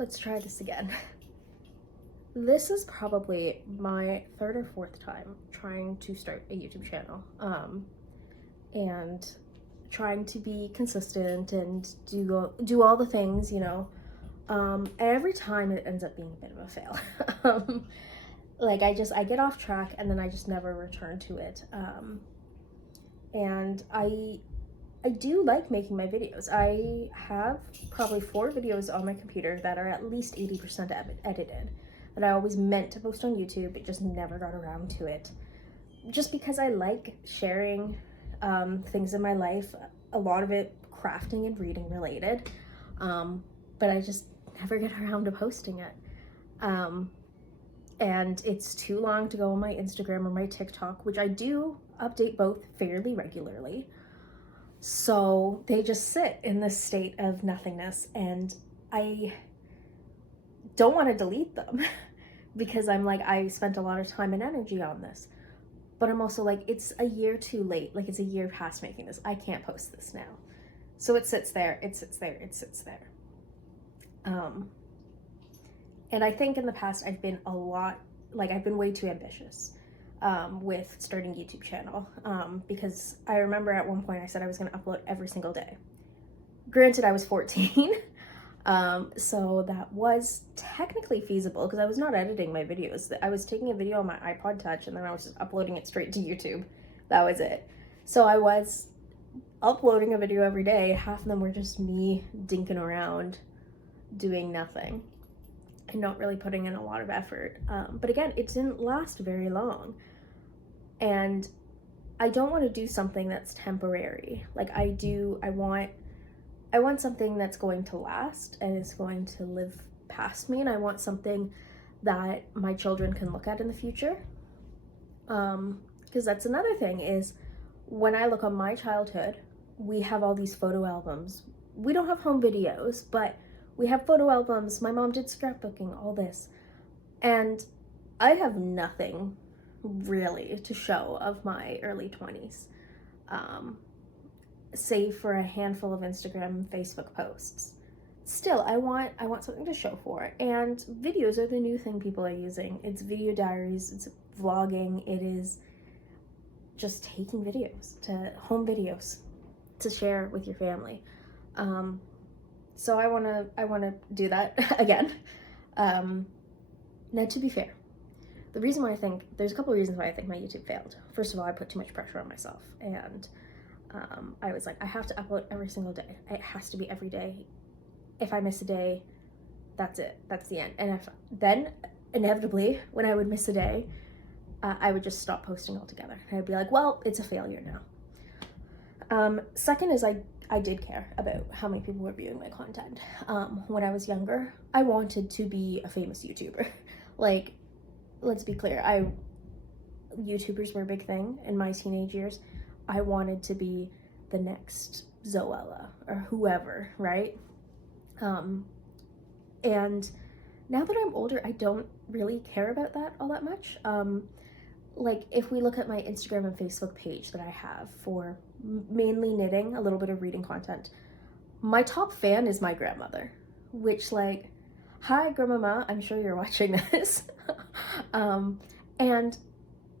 let's try this again. This is probably my third or fourth time trying to start a YouTube channel, and trying to be consistent and do all the things, you know. Every time it ends up being a bit of a fail. Like I get off track and then I just never return to it. And I do like making my videos. I have probably 4 videos on my computer that are at least 80% edited, that I always meant to post on YouTube, but just never got around to it. Just because I like sharing things in my life, a lot of it crafting and reading related, but I just never get around to posting it. And it's too long to go on my Instagram or my TikTok, which I do update both fairly regularly. So they just sit in this state of nothingness, and I don't want to delete them because I'm like, I spent a lot of time and energy on this. But I'm also like, it's a year too late. Like, it's a year past making this. I can't post this now. So it sits there, it sits there, it sits there. And I think in the past I've been I've been way too ambitious with starting a YouTube channel, because I remember at one point I said I was going to upload every single day. Granted, I was 14, so that was technically feasible because I was not editing my videos. I was taking a video on my iPod Touch and then I was just uploading it straight to YouTube. That was it. So I was uploading a video every day. Half of them were just me dinking around doing nothing and not really putting in a lot of effort. But again, it didn't last very long. And I don't want to do something that's temporary. Like I want something that's going to last and is going to live past me, and I want something that my children can look at in the future. Because that's another thing, is when I look on my childhood, we have all these photo albums. We don't have home videos, but we have photo albums. My mom did scrapbooking, all this. And I have nothing really to show of my early 20s, save for a handful of Instagram and Facebook posts. Still, I want something to show for it. And videos are the new thing people are using. It's video diaries, it's vlogging, it is just taking videos, to home videos to share with your family. So I want to do that again. Now, to be fair, the reason why there's a couple of reasons why I think my YouTube failed. First of all, I put too much pressure on myself, and I was like, I have to upload every single day. It has to be every day. If I miss a day, that's it. That's the end. And then inevitably, when I would miss a day, I would just stop posting altogether. And I'd be like, well, it's a failure now. Second is I did care about how many people were viewing my content. When I was younger, I wanted to be a famous YouTuber. Like, let's be clear, YouTubers were a big thing in my teenage years. I wanted to be the next Zoella or whoever, right? And now that I'm older, I don't really care about that all that much. Like, if we look at my Instagram and Facebook page that I have for mainly knitting, a little bit of reading content, my top fan is my grandmother, which, like, hi grandmama, I'm sure you're watching this. And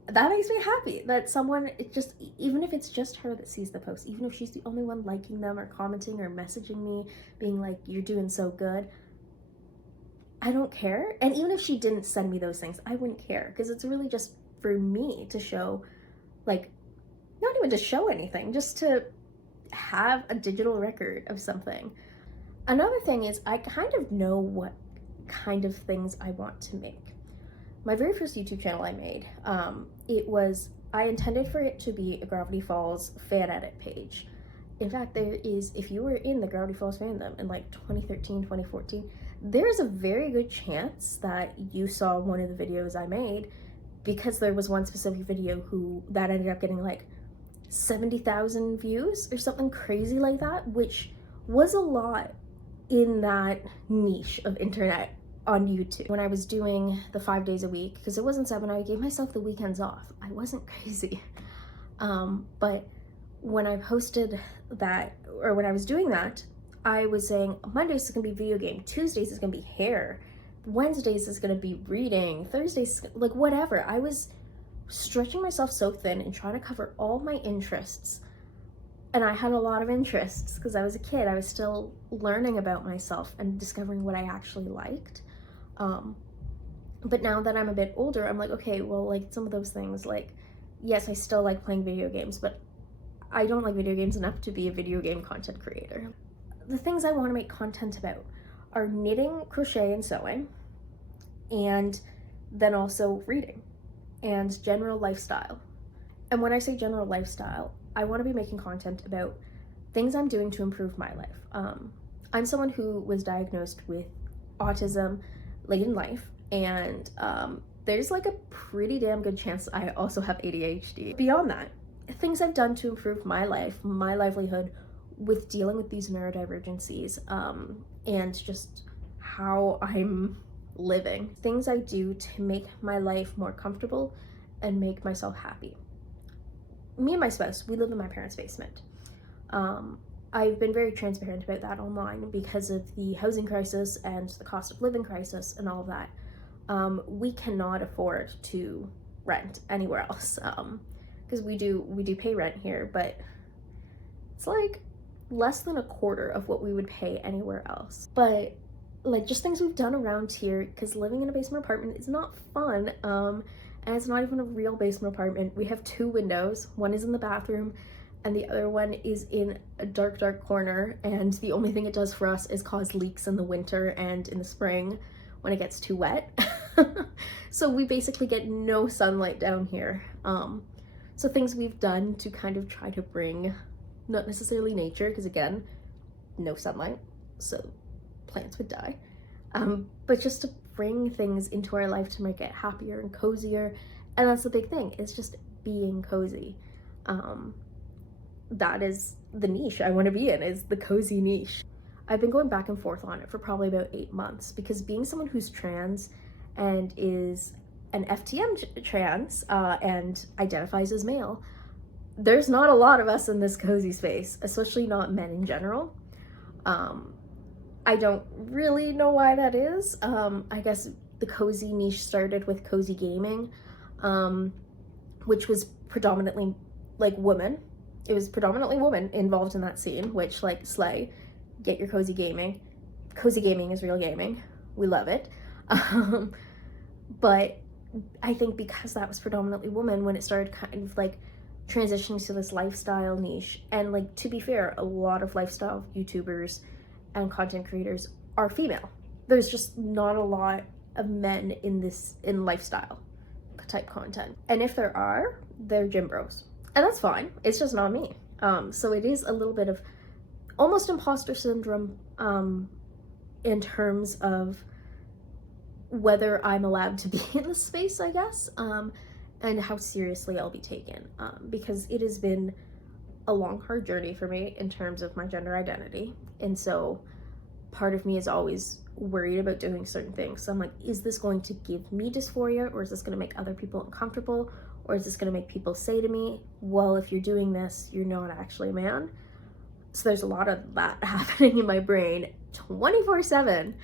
that makes me happy that someone, even if it's just her that sees the post, even if she's the only one liking them or commenting or messaging me being like, you're doing so good, I don't care. And even if she didn't send me those things, I wouldn't care, because it's really just for me to show, like, not even to show anything, just to have a digital record of something. Another thing is, I kind of know what kind of things I want to make. My very first YouTube channel I made, I intended for it to be a Gravity Falls fan edit page. In fact, if you were in the Gravity Falls fandom in like 2013, 2014, there's a very good chance that you saw one of the videos I made, because there was one specific video that ended up getting like 70,000 views or something crazy like that, which was a lot in that niche of internet on YouTube. When I was doing the 5 days a week, because it wasn't 7, I gave myself the weekends off. I wasn't crazy. But when I posted that, or when I was doing that, I was saying Mondays is gonna be video game, Tuesdays is gonna be hair, Wednesdays is gonna be reading, Thursdays, like whatever. I was stretching myself so thin and trying to cover all my interests. And I had a lot of interests because I was a kid. I was still learning about myself and discovering what I actually liked. But now that I'm a bit older, I'm like, okay, well, like some of those things, like, yes, I still like playing video games, but I don't like video games enough to be a video game content creator. The things I want to make content about are knitting, crochet, and sewing, and then also reading and general lifestyle. And when I say general lifestyle, I want to be making content about things I'm doing to improve my life. I'm someone who was diagnosed with autism late in life, and there's like a pretty damn good chance I also have ADHD. Beyond that, things I've done to improve my life, my livelihood with dealing with these neurodivergencies, and just how I'm living. Things I do to make my life more comfortable and make myself happy. Me and my spouse, we live in my parents' basement. I've been very transparent about that online because of the housing crisis and the cost of living crisis and all of that. We cannot afford to rent anywhere else, because we do pay rent here, but it's like less than a quarter of what we would pay anywhere else. But like just things we've done around here, because living in a basement apartment is not fun, and it's not even a real basement apartment. We have 2 windows. One is in the bathroom and the other one is in a dark corner, and the only thing it does for us is cause leaks in the winter and in the spring when it gets too wet. So we basically get no sunlight down here. So things we've done to kind of try to bring, not necessarily nature, because again, no sunlight, so plants would die, but just to bring things into our life to make it happier and cozier. And that's the big thing, is just being cozy. That is the niche I want to be in, is the cozy niche. I've been going back and forth on it for probably about 8 months, because being someone who's trans and is an FTM trans and identifies as male, there's not a lot of us in this cozy space, especially not men in general. I don't really know why that is. I guess the cozy niche started with cozy gaming, which was predominantly like women. It was predominantly women involved in that scene, which, like, slay, get your cozy gaming. Cozy gaming is real gaming. We love it. But I think because that was predominantly women, when it started kind of like transitioning to this lifestyle niche, and like, to be fair, a lot of lifestyle YouTubers and content creators are female. There's just not a lot of men in lifestyle type content. And if there are, they're gym bros. And that's fine. It's just not me. So it is a little bit of almost imposter syndrome in terms of whether I'm allowed to be in this space, I guess, and how seriously I'll be taken, because it has been a long, hard journey for me in terms of my gender identity. And so part of me is always worried about doing certain things. So I'm like, is this going to give me dysphoria, or is this going to make other people uncomfortable? Or is this going to make people say to me, well, if you're doing this, you're not actually a man? So there's a lot of that happening in my brain 24/7.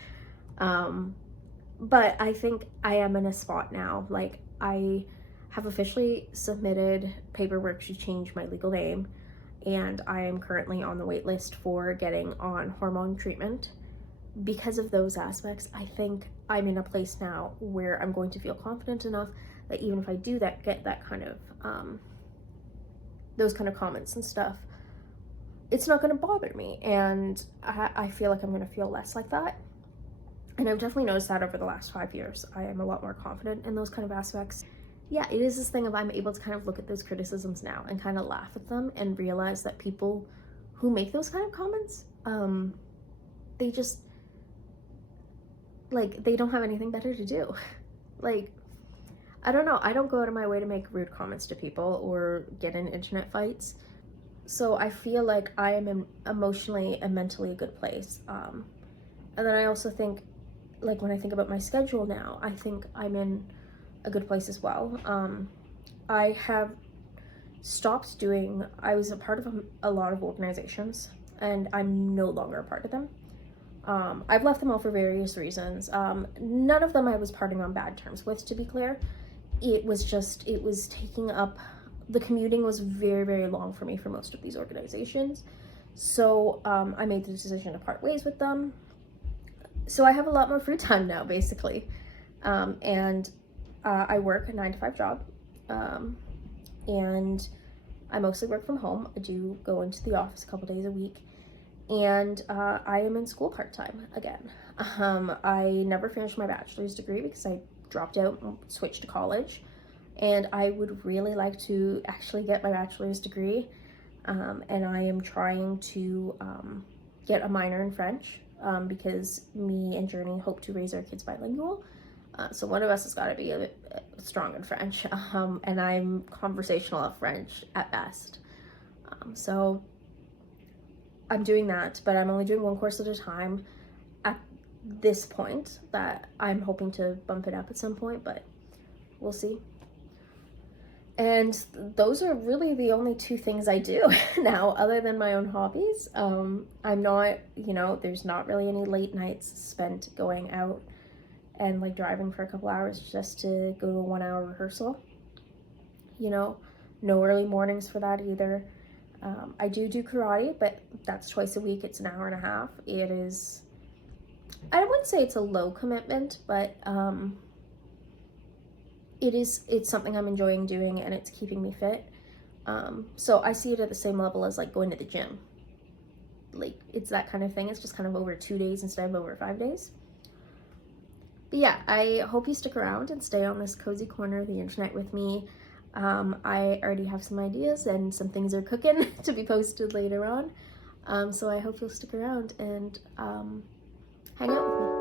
But I think I am in a spot now. Like, I have officially submitted paperwork to change my legal name, and I am currently on the wait list for getting on hormone treatment. Because of those aspects, I think I'm in a place now where I'm going to feel confident enough that even if I do that, get that kind of, those kind of comments and stuff, it's not going to bother me. And I feel like I'm going to feel less like that. And I've definitely noticed that over the last 5 years. I am a lot more confident in those kind of aspects. Yeah, it is this thing of I'm able to kind of look at those criticisms now and kind of laugh at them and realize that people who make those kind of comments, they just, like, they don't have anything better to do. Like, I don't know. I don't go out of my way to make rude comments to people or get in internet fights. So I feel like I am in emotionally and mentally a good place. And then I also think, like, when I think about my schedule now, I think I'm in a good place as well. I have stopped doing, I was a part of a lot of organizations, and I'm no longer a part of them. I've left them all for various reasons. None of them I was parting on bad terms with, to be clear. It was taking up, the commuting was very, very long for me for most of these organizations. So I made the decision to part ways with them. So I have a lot more free time now, basically. And I work a 9-to-5 job. And I mostly work from home. I do go into the office a couple days a week. And I am in school part-time again. I never finished my bachelor's degree because I dropped out and switched to college. And I would really like to actually get my bachelor's degree. And I am trying to get a minor in French because me and Journey hope to raise our kids bilingual. So one of us has got to be a bit strong in French, and I'm conversational at French at best. So I'm doing that, but I'm only doing one course at a time at this point. That I'm hoping to bump it up at some point, but we'll see. And those are really the only two things I do now, other than my own hobbies. I'm not, there's not really any late nights spent going out and like driving for a couple hours just to go to a 1-hour rehearsal. No early mornings for that either. I do karate, but that's twice a week. It's an hour and a half. It is, I wouldn't say it's a low commitment, but it's something I'm enjoying doing, and it's keeping me fit. So I see it at the same level as like going to the gym. Like, it's that kind of thing. It's just kind of over 2 days instead of over 5 days. But yeah, I hope you stick around and stay on this cozy corner of the internet with me. I already have some ideas and some things are cooking to be posted later on. So I hope you'll stick around and hang out with me.